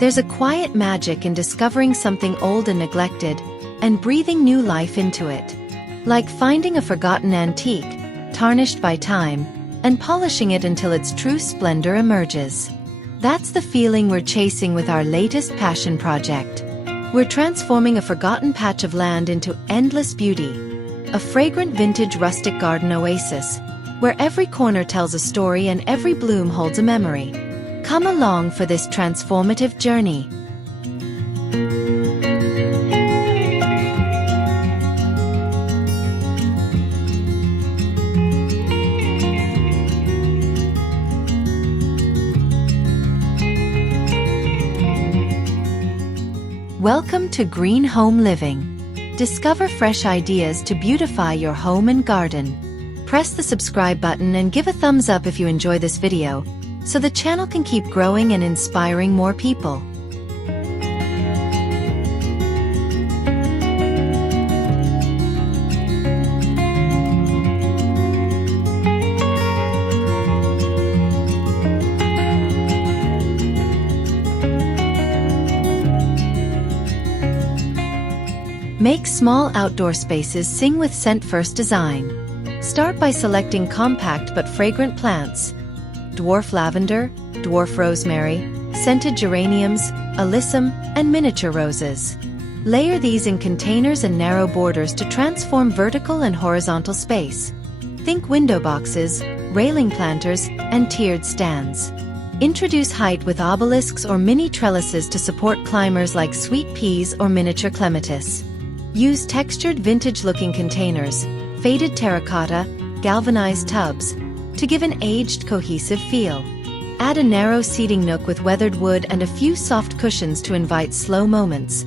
There's a quiet magic in discovering something old and neglected, and breathing new life into it. Like finding a forgotten antique, tarnished by time, and polishing it until its true splendor emerges. That's the feeling we're chasing with our latest passion project. We're transforming a forgotten patch of land into endless beauty. A fragrant vintage rustic garden oasis, where every corner tells a story and every bloom holds a memory. Come along for this transformative journey. Welcome to Green Home Living. Discover fresh ideas to beautify your home and garden. Press the subscribe button and give a thumbs up if you enjoy this video, so the channel can keep growing and inspiring more people. Make small outdoor spaces sing with scent-first design. Start by selecting compact but fragrant plants. Dwarf lavender, dwarf rosemary, scented geraniums, alyssum, and miniature roses. Layer these in containers and narrow borders to transform vertical and horizontal space. Think window boxes, railing planters, and tiered stands. Introduce height with obelisks or mini trellises to support climbers like sweet peas or miniature clematis. Use textured vintage-looking containers, faded terracotta, galvanized tubs, to give an aged, cohesive feel. Add a narrow seating nook with weathered wood and a few soft cushions to invite slow moments.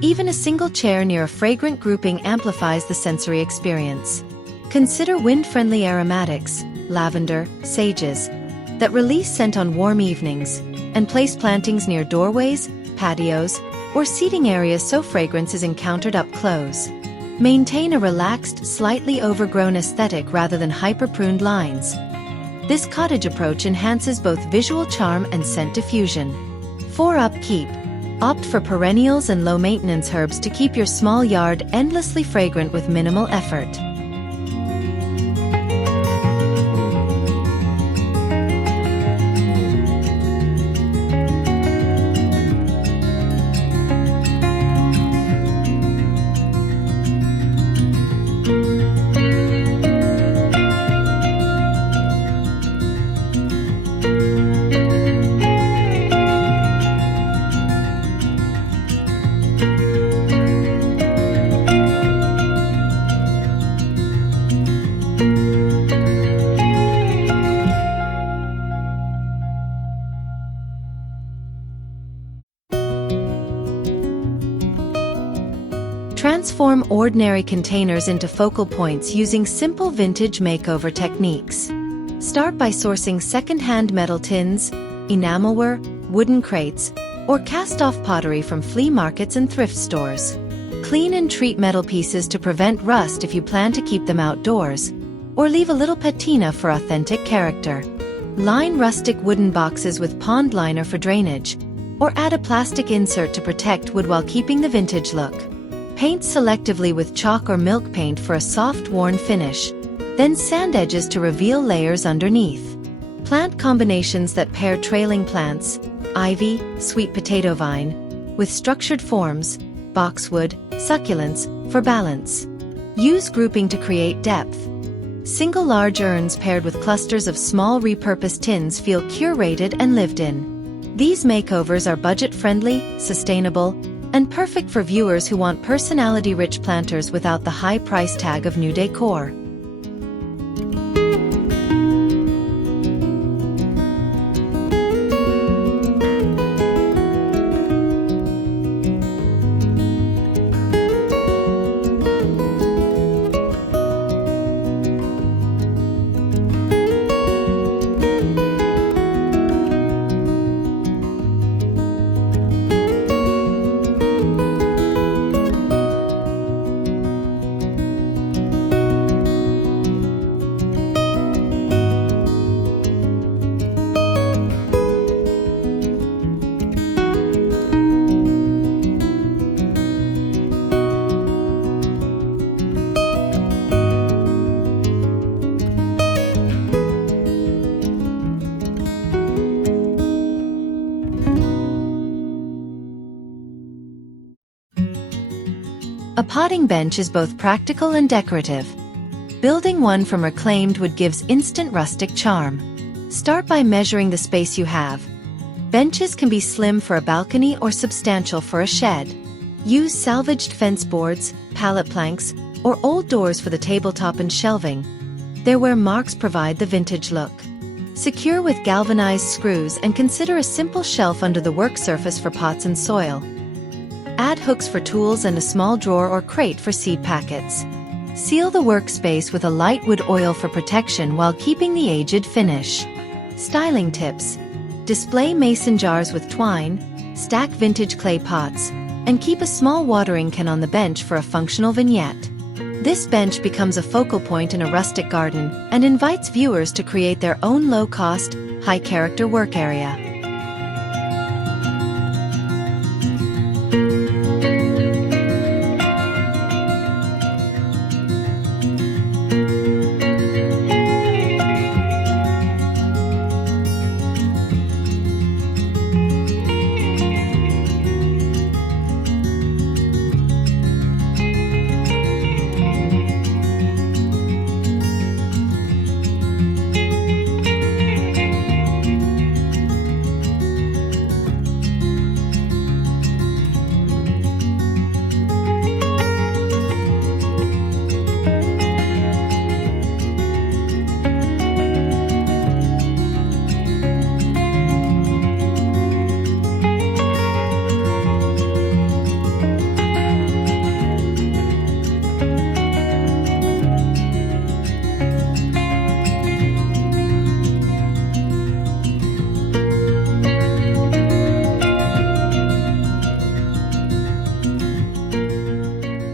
Even a single chair near a fragrant grouping amplifies the sensory experience. Consider wind-friendly aromatics, lavender, sages, that release scent on warm evenings, and place plantings near doorways, patios, or seating areas so fragrance is encountered up close. Maintain a relaxed, slightly overgrown aesthetic rather than hyper-pruned lines. This cottage approach enhances both visual charm and scent diffusion. For upkeep, opt for perennials and low-maintenance herbs to keep your small yard endlessly fragrant with minimal effort. Transform ordinary containers into focal points using simple vintage makeover techniques. Start by sourcing second-hand metal tins, enamelware, wooden crates, or cast-off pottery from flea markets and thrift stores. Clean and treat metal pieces to prevent rust if you plan to keep them outdoors, or leave a little patina for authentic character. Line rustic wooden boxes with pond liner for drainage, or add a plastic insert to protect wood while keeping the vintage look. Paint selectively with chalk or milk paint for a soft, worn finish. Then sand edges to reveal layers underneath. Plant combinations that pair trailing plants, ivy, sweet potato vine, with structured forms, boxwood, succulents, for balance. Use grouping to create depth. Single large urns paired with clusters of small repurposed tins feel curated and lived in. These makeovers are budget-friendly, sustainable, and perfect for viewers who want personality-rich planters without the high price tag of new decor. A potting bench is both practical and decorative. Building one from reclaimed wood gives instant rustic charm. Start by measuring the space you have. Benches can be slim for a balcony or substantial for a shed. Use salvaged fence boards, pallet planks, or old doors for the tabletop and shelving. They're where marks provide the vintage look. Secure with galvanized screws and consider a simple shelf under the work surface for pots and soil. Add hooks for tools and a small drawer or crate for seed packets. Seal the workspace with a light wood oil for protection while keeping the aged finish. Styling tips. Display mason jars with twine, stack vintage clay pots, and keep a small watering can on the bench for a functional vignette. This bench becomes a focal point in a rustic garden and invites viewers to create their own low-cost, high-character work area.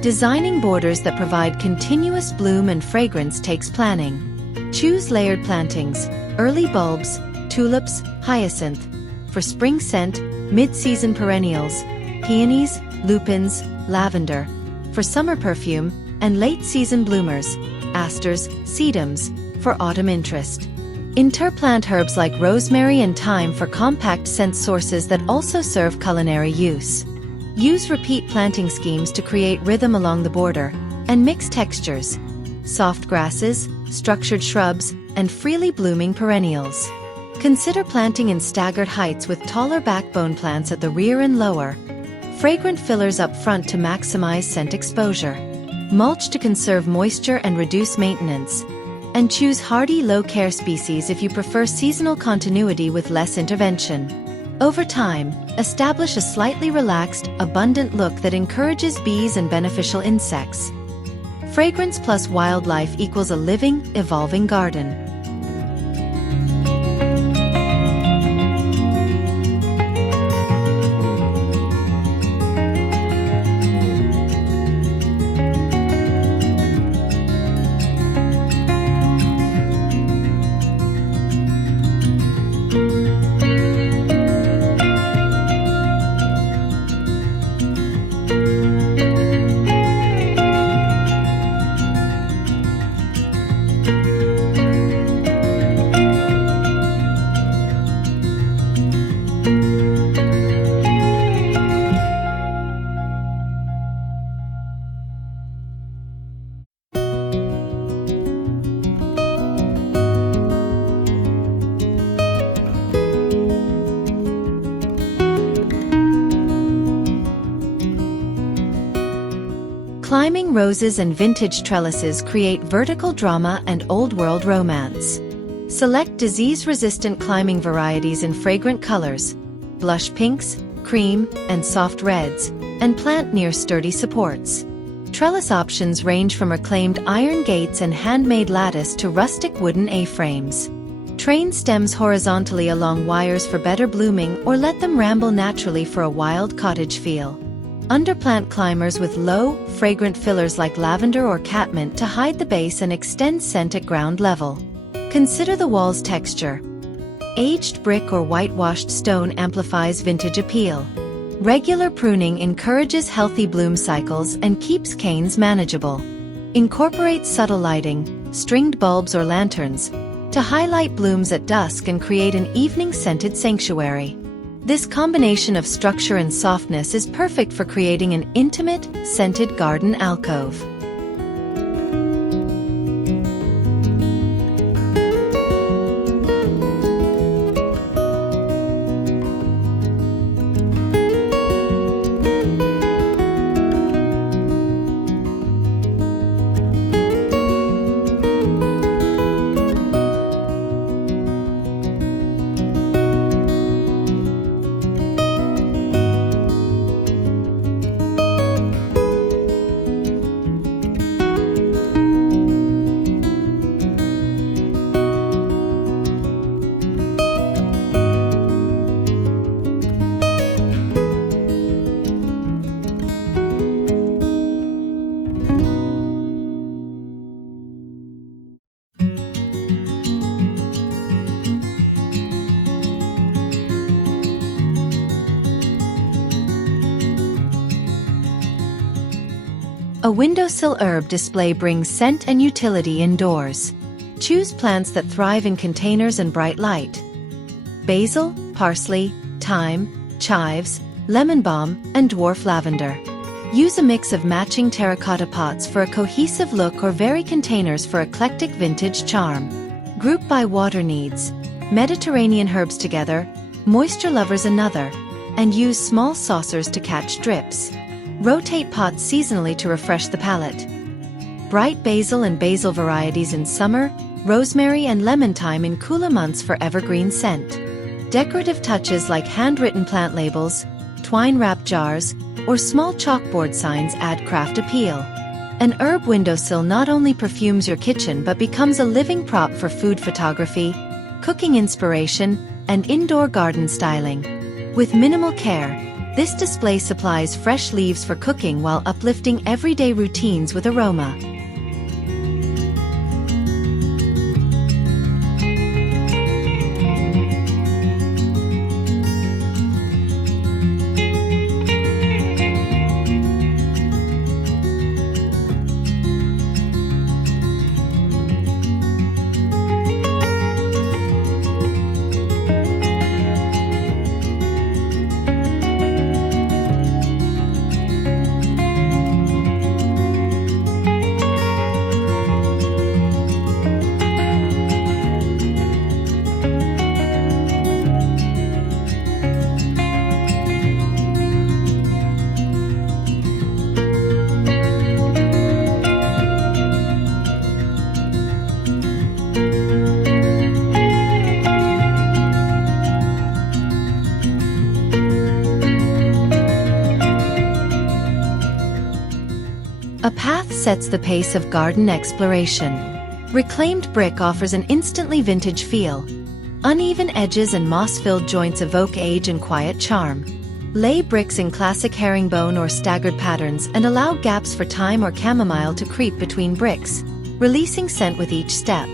Designing borders that provide continuous bloom and fragrance takes planning. Choose layered plantings, early bulbs, tulips, hyacinth. For spring scent, mid-season perennials, peonies, lupins, lavender. For summer perfume, and late-season bloomers, asters, sedums. For autumn interest. Interplant herbs like rosemary and thyme for compact scent sources that also serve culinary use. Use repeat planting schemes to create rhythm along the border, and mix textures. Soft grasses, structured shrubs, and freely blooming perennials. Consider planting in staggered heights with taller backbone plants at the rear and lower. Fragrant fillers up front to maximize scent exposure. Mulch to conserve moisture and reduce maintenance. And choose hardy low-care species if you prefer seasonal continuity with less intervention. Over time, establish a slightly relaxed, abundant look that encourages bees and beneficial insects. Fragrance plus wildlife equals a living, evolving garden. Climbing roses and vintage trellises create vertical drama and old-world romance. Select disease-resistant climbing varieties in fragrant colors, blush pinks, cream, and soft reds, and plant near sturdy supports. Trellis options range from reclaimed iron gates and handmade lattice to rustic wooden A-frames. Train stems horizontally along wires for better blooming or let them ramble naturally for a wild cottage feel. Underplant climbers with low, fragrant fillers like lavender or catmint to hide the base and extend scent at ground level. Consider the wall's texture. Aged brick or whitewashed stone amplifies vintage appeal. Regular pruning encourages healthy bloom cycles and keeps canes manageable. Incorporate subtle lighting, stringed bulbs or lanterns, to highlight blooms at dusk and create an evening-scented sanctuary. This combination of structure and softness is perfect for creating an intimate, scented garden alcove. A windowsill herb display brings scent and utility indoors. Choose plants that thrive in containers and bright light. Basil, parsley, thyme, chives, lemon balm, and dwarf lavender. Use a mix of matching terracotta pots for a cohesive look or vary containers for eclectic vintage charm. Group by water needs. Mediterranean herbs together, moisture lovers another, and use small saucers to catch drips. Rotate pots seasonally to refresh the palette. Bright basil and basil varieties in summer, rosemary and lemon thyme in cooler months for evergreen scent. Decorative touches like handwritten plant labels, twine-wrapped jars, or small chalkboard signs add craft appeal. An herb windowsill not only perfumes your kitchen but becomes a living prop for food photography, cooking inspiration, and indoor garden styling. With minimal care, this display supplies fresh leaves for cooking while uplifting everyday routines with aroma. A path sets the pace of garden exploration. Reclaimed brick offers an instantly vintage feel. Uneven edges and moss-filled joints evoke age and quiet charm. Lay bricks in classic herringbone or staggered patterns and allow gaps for thyme or chamomile to creep between bricks, releasing scent with each step.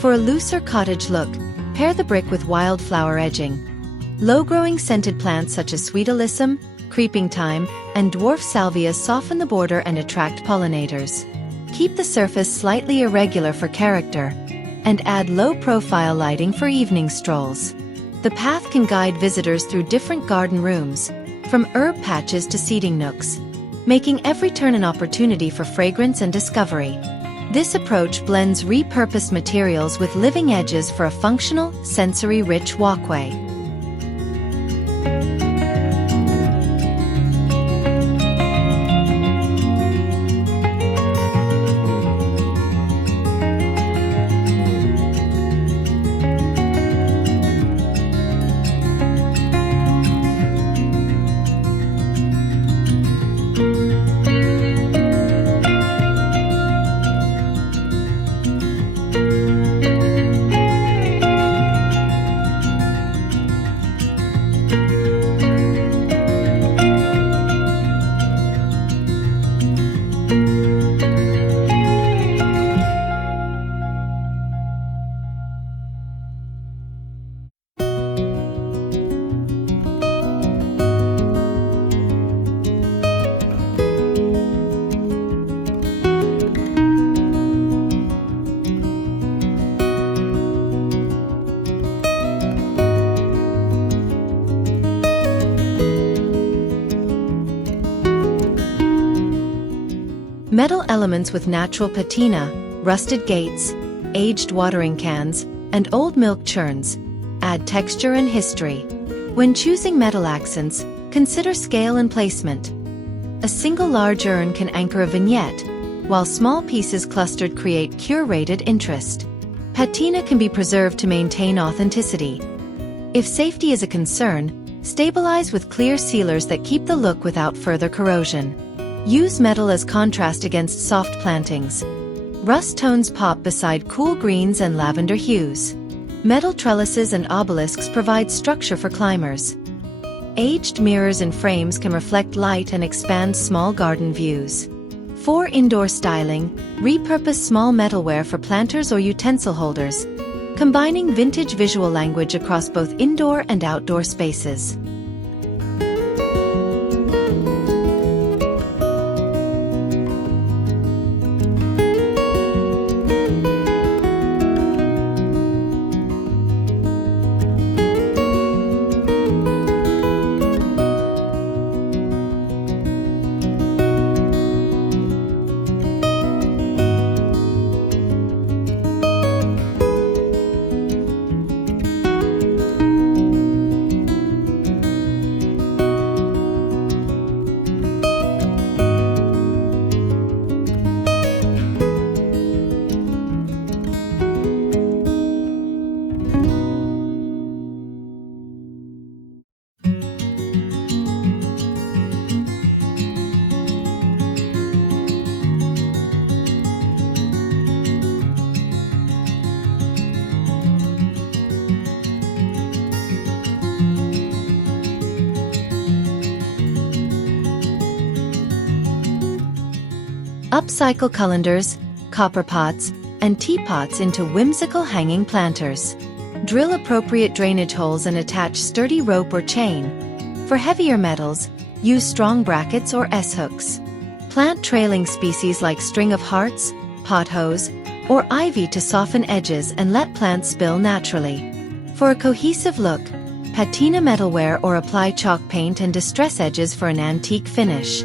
For a looser cottage look, pair the brick with wildflower edging. Low-growing scented plants such as sweet alyssum, creeping thyme, and dwarf salvias soften the border and attract pollinators. Keep the surface slightly irregular for character, and add low-profile lighting for evening strolls. The path can guide visitors through different garden rooms, from herb patches to seating nooks, making every turn an opportunity for fragrance and discovery. This approach blends repurposed materials with living edges for a functional, sensory-rich walkway. Metal elements with natural patina, rusted gates, aged watering cans, and old milk churns add texture and history. When choosing metal accents, consider scale and placement. A single large urn can anchor a vignette, while small pieces clustered create curated interest. Patina can be preserved to maintain authenticity. If safety is a concern, stabilize with clear sealers that keep the look without further corrosion. Use metal as contrast against soft plantings. Rust tones pop beside cool greens and lavender hues. Metal trellises and obelisks provide structure for climbers. Aged mirrors and frames can reflect light and expand small garden views. For indoor styling, repurpose small metalware for planters or utensil holders, combining vintage visual language across both indoor and outdoor spaces. Upcycle colanders, copper pots, and teapots into whimsical hanging planters. Drill appropriate drainage holes and attach sturdy rope or chain. For heavier metals, use strong brackets or S-hooks. Plant trailing species like string of hearts, pothose, or ivy to soften edges and let plants spill naturally. For a cohesive look, patina metalware or apply chalk paint and distress edges for an antique finish.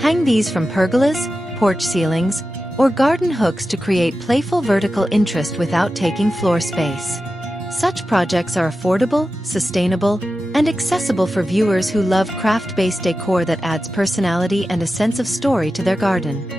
Hang these from pergolas, porch ceilings, or garden hooks to create playful vertical interest without taking floor space. Such projects are affordable, sustainable, and accessible for viewers who love craft-based decor that adds personality and a sense of story to their garden.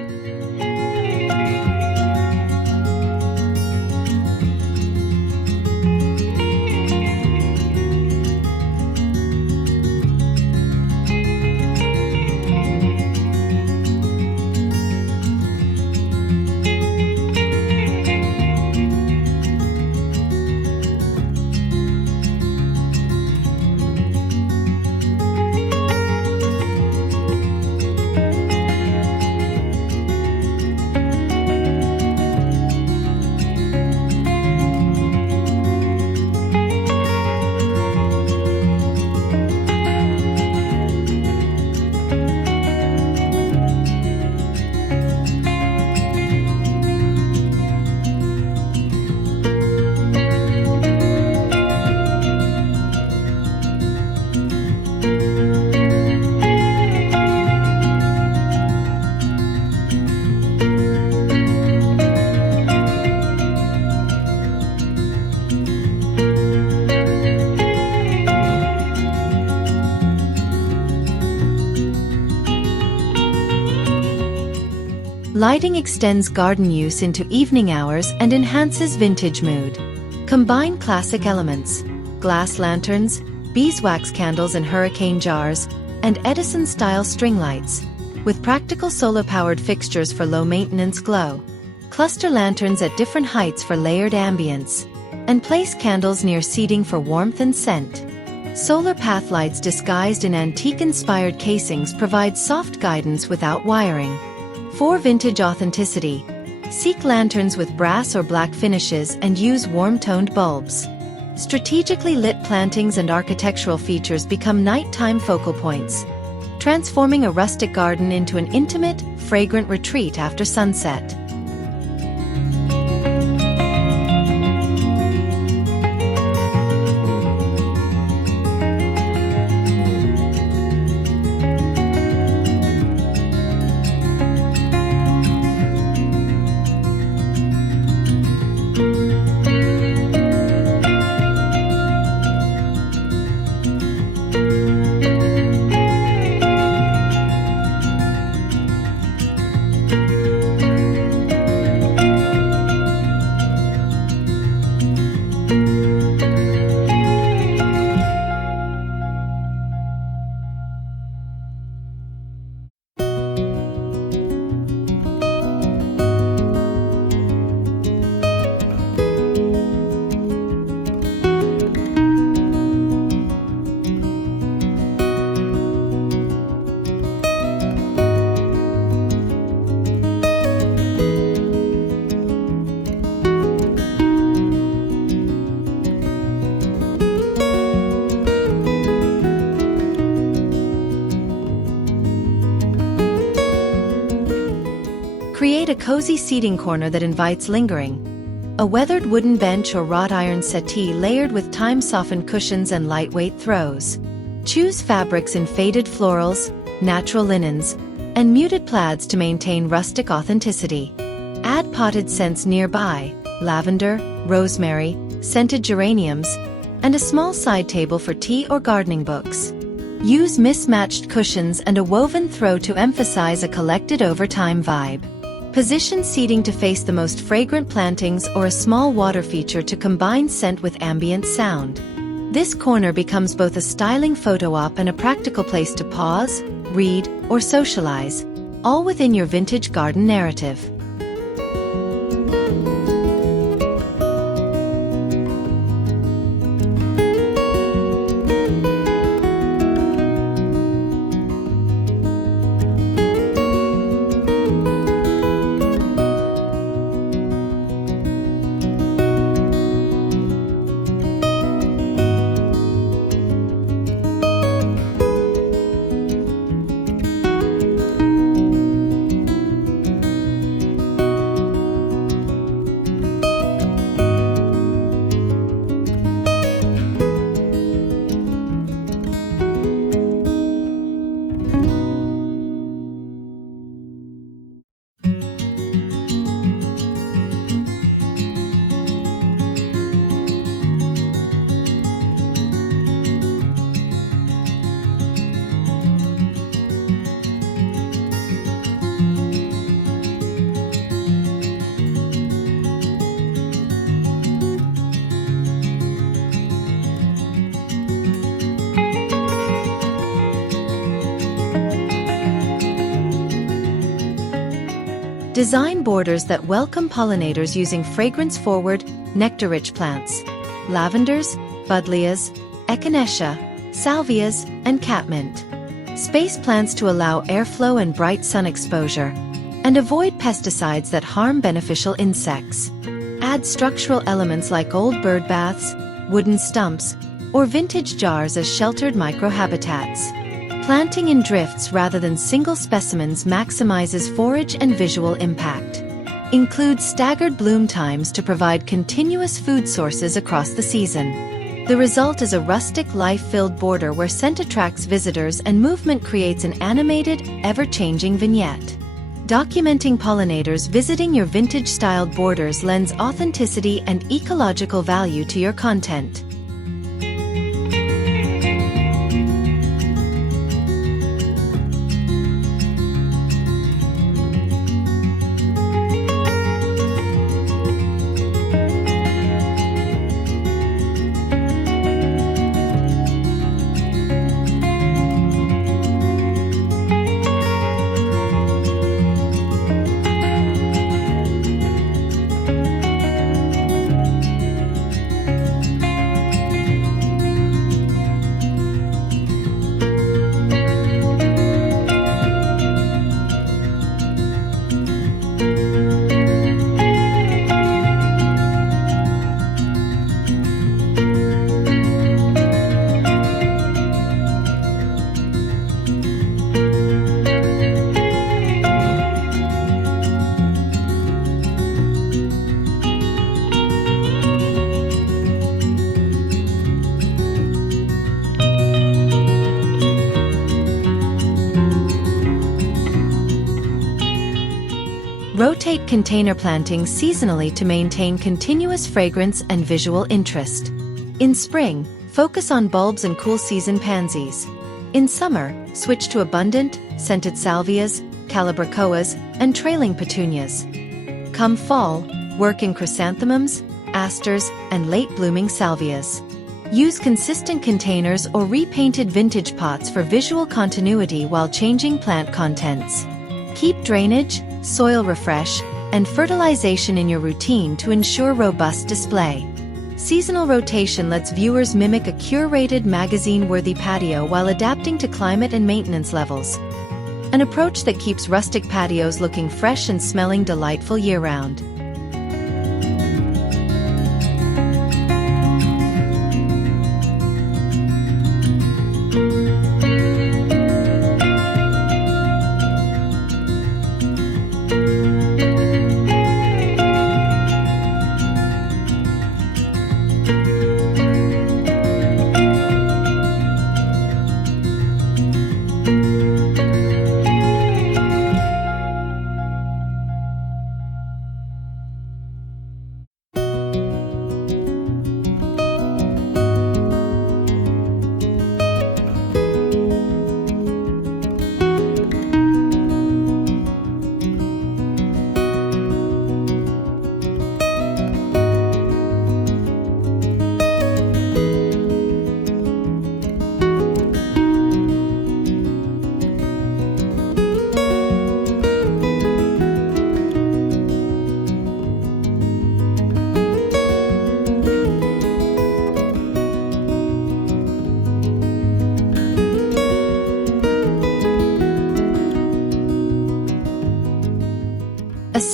Lighting extends garden use into evening hours and enhances vintage mood. Combine classic elements, glass lanterns, beeswax candles in hurricane jars, and Edison-style string lights, with practical solar-powered fixtures for low-maintenance glow. Cluster lanterns at different heights for layered ambience, and place candles near seating for warmth and scent. Solar path lights disguised in antique-inspired casings provide soft guidance without wiring. For vintage authenticity, seek lanterns with brass or black finishes and use warm-toned bulbs. Strategically lit plantings and architectural features become nighttime focal points, transforming a rustic garden into an intimate, fragrant retreat after sunset. Create a cozy seating corner that invites lingering. A weathered wooden bench or wrought iron settee layered with time-softened cushions and lightweight throws. Choose fabrics in faded florals, natural linens, and muted plaids to maintain rustic authenticity. Add potted scents nearby: lavender, rosemary, scented geraniums, and a small side table for tea or gardening books. Use mismatched cushions and a woven throw to emphasize a collected over-time vibe. Position seating to face the most fragrant plantings or a small water feature to combine scent with ambient sound. This corner becomes both a styling photo op and a practical place to pause, read, or socialize, all within your vintage garden narrative. Design borders that welcome pollinators using fragrance-forward, nectar-rich plants: lavenders, buddleias, echinacea, salvias, and catmint. Space plants to allow airflow and bright sun exposure, and avoid pesticides that harm beneficial insects. Add structural elements like old bird baths, wooden stumps, or vintage jars as sheltered microhabitats. Planting in drifts rather than single specimens maximizes forage and visual impact. Include staggered bloom times to provide continuous food sources across the season. The result is a rustic, life-filled border where scent attracts visitors and movement creates an animated, ever-changing vignette. Documenting pollinators visiting your vintage-styled borders lends authenticity and ecological value to your content. Rotate container plantings seasonally to maintain continuous fragrance and visual interest. In spring, focus on bulbs and cool season pansies. In summer, switch to abundant, scented salvias, calibrachoas, and trailing petunias. Come fall, work in chrysanthemums, asters, and late-blooming salvias. Use consistent containers or repainted vintage pots for visual continuity while changing plant contents. Keep drainage, soil refresh, and fertilization in your routine to ensure robust display. Seasonal rotation lets viewers mimic a curated magazine-worthy patio while adapting to climate and maintenance levels. An approach that keeps rustic patios looking fresh and smelling delightful year-round.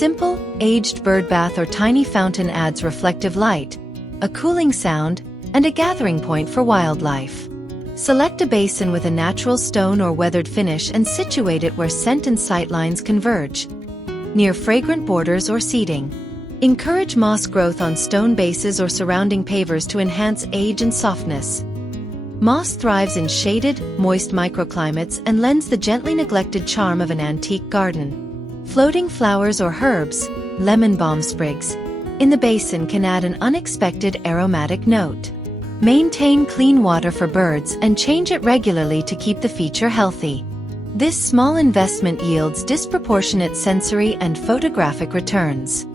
simple, aged birdbath or tiny fountain adds reflective light, a cooling sound, and a gathering point for wildlife. Select a basin with a natural stone or weathered finish and situate it where scent and sightlines converge, near fragrant borders or seating. Encourage moss growth on stone bases or surrounding pavers to enhance age and softness. Moss thrives in shaded, moist microclimates and lends the gently neglected charm of an antique garden. Floating flowers or herbs, lemon balm sprigs, in the basin can add an unexpected aromatic note. Maintain clean water for birds and change it regularly to keep the feature healthy. This small investment yields disproportionate sensory and photographic returns.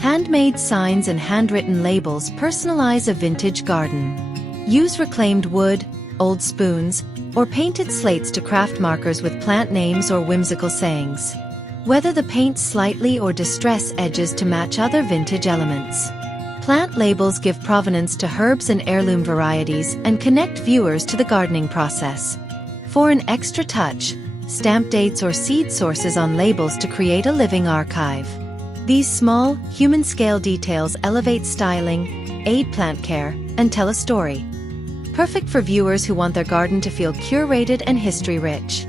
Handmade signs and handwritten labels personalize a vintage garden. Use reclaimed wood, old spoons, or painted slates to craft markers with plant names or whimsical sayings. Weather the paint slightly or distress edges to match other vintage elements. Plant labels give provenance to herbs and heirloom varieties and connect viewers to the gardening process. For an extra touch, stamp dates or seed sources on labels to create a living archive. These small, human-scale details elevate styling, aid plant care, and tell a story. Perfect for viewers who want their garden to feel curated and history-rich.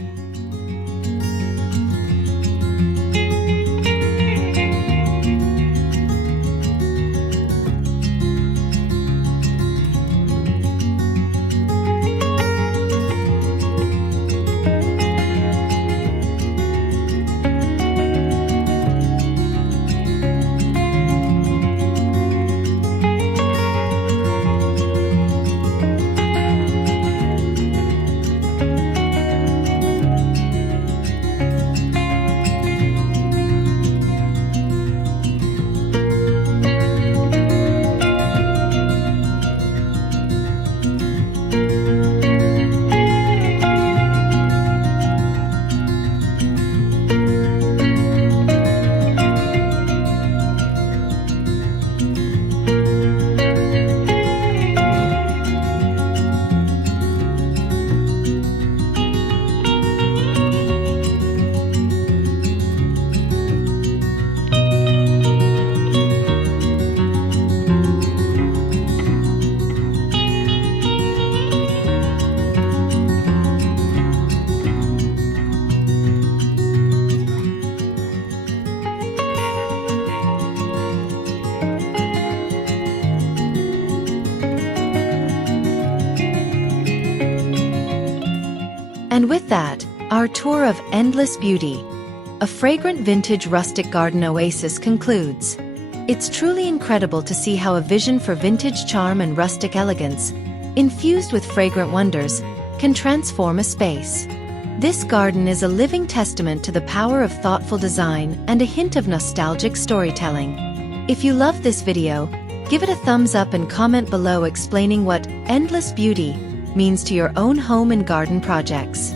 And with that, our tour of Endless Beauty, a fragrant vintage rustic garden oasis concludes. It's truly incredible to see how a vision for vintage charm and rustic elegance, infused with fragrant wonders, can transform a space. This garden is a living testament to the power of thoughtful design and a hint of nostalgic storytelling. If you loved this video, give it a thumbs up and comment below explaining what Endless Beauty means to your own home and garden projects.